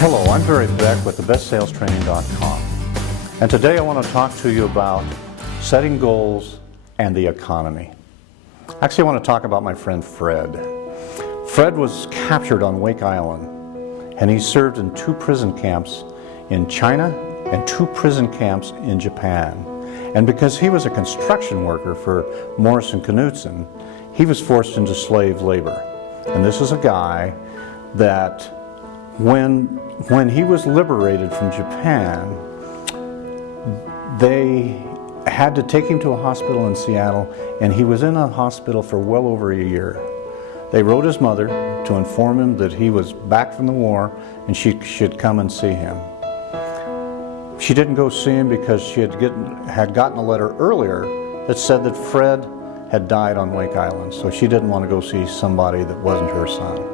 Hello, I'm Beck with TheBestSalesTraining.com, and today I want to talk to you about setting goals and the economy. Actually, I want to talk about my friend Fred. Fred was captured on Wake Island, and he served in 2 prison camps in China and 2 prison camps in Japan. And because he was a construction worker for Morrison Knudsen, he was forced into slave labor. And this is a guy that when he was liberated from Japan, they had to take him to a hospital in Seattle, and he was in a hospital for well over a year. They wrote his mother to inform him that he was back from the war and she should come and see him. She didn't go see him because she had gotten a letter earlier that said that Fred had died on Wake Island, so she didn't want to go see somebody that wasn't her son.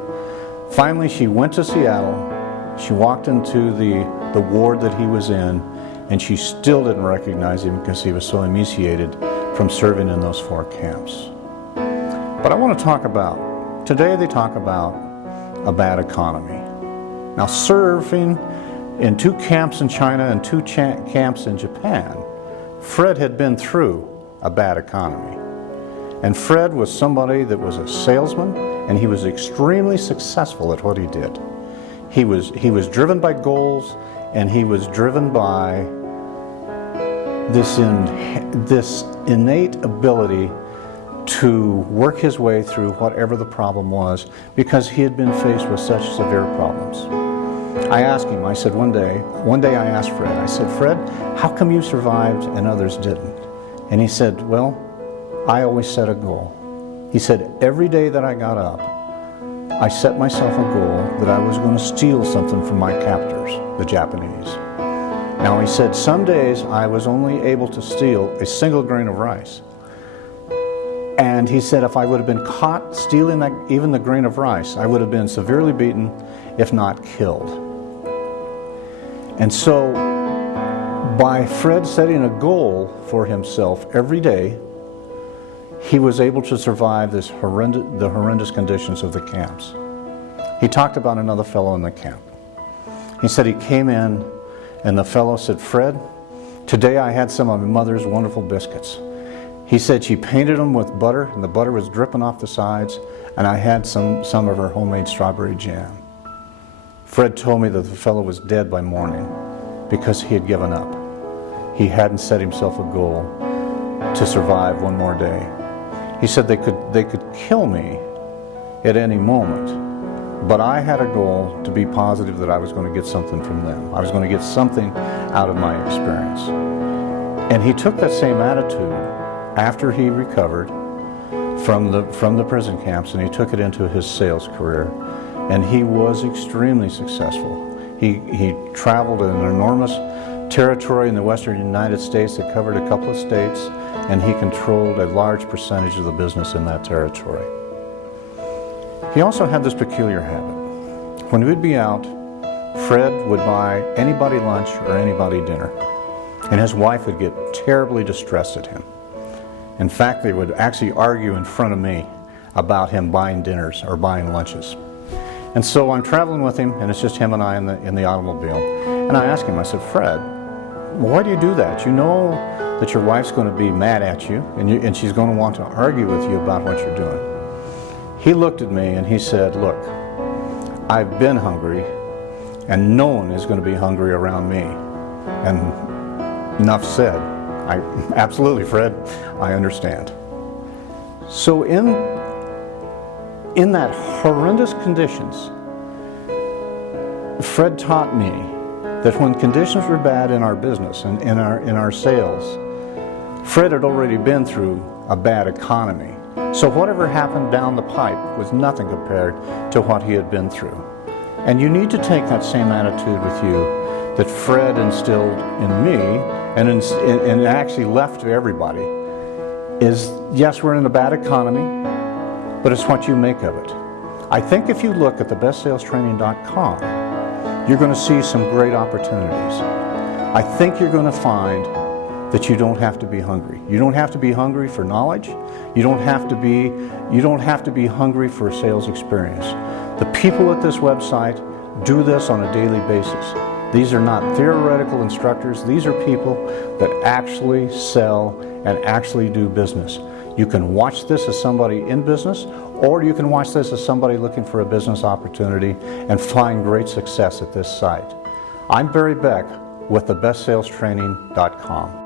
Finally, she went to Seattle. She walked into the ward that he was in, and she still didn't recognize him because he was so emaciated from serving in those 4 camps. But I want to talk about, today they talk about a bad economy. Now, serving in 2 camps in China and 2 camps in Japan, Fred had been through a bad economy. And Fred was somebody that was a salesman, and he was extremely successful at what he did. He was driven by goals, and he was driven by this innate ability to work his way through whatever the problem was, because he had been faced with such severe problems. I asked him, I said one day I asked Fred, I said, Fred, how come you survived and others didn't? And he said, well, I always set a goal. He said, every day that I got up, I set myself a goal that I was going to steal something from my captors, the Japanese. Now, he said, some days I was only able to steal a single grain of rice. And he said, if I would have been caught stealing even the grain of rice, I would have been severely beaten, if not killed. And so, by Fred setting a goal for himself every day, he was able to survive the horrendous conditions of the camps. He talked about another fellow in the camp. He said he came in, and the fellow said, Fred, today I had some of my mother's wonderful biscuits. He said she painted them with butter, and the butter was dripping off the sides, and I had some of her homemade strawberry jam. Fred told me that the fellow was dead by morning because he had given up. He hadn't set himself a goal to survive one more day. He said they could kill me at any moment, but I had a goal to be positive that I was going to get something from them. I was going to get something out of my experience. And he took that same attitude after he recovered from the prison camps, and he took it into his sales career, and he was extremely successful. He traveled an enormous territory in the western United States that covered a couple of states, and he controlled a large percentage of the business in that territory. He also had this peculiar habit. When we'd be out, Fred would buy anybody lunch or anybody dinner, and his wife would get terribly distressed at him. In fact, they would actually argue in front of me about him buying dinners or buying lunches. And so I'm traveling with him, and it's just him and I in the automobile. And I asked him, I said, Fred, why do you do that? You know that your wife's going to be mad at you, and she's going to want to argue with you about what you're doing. He looked at me and he said, look, I've been hungry, and no one is going to be hungry around me. And enough said. Absolutely, Fred, I understand. So in that horrendous conditions, Fred taught me that when conditions were bad in our business and in our sales, Fred had already been through a bad economy. So whatever happened down the pipe was nothing compared to what he had been through. And you need to take that same attitude with you that Fred instilled in me and actually left to everybody. Is, yes, we're in a bad economy, but it's what you make of it. I think if you look at TheBestSalesTraining.com, you're going to see some great opportunities. I think you're going to find that you don't have to be hungry. You don't have to be hungry for knowledge. You don't have to be hungry for sales experience. The people at this website do this on a daily basis. These are not theoretical instructors. These are people that actually sell and actually do business. You can watch this as somebody in business, or you can watch this as somebody looking for a business opportunity and find great success at this site. I'm Barry Beck with TheBestSalesTraining.com.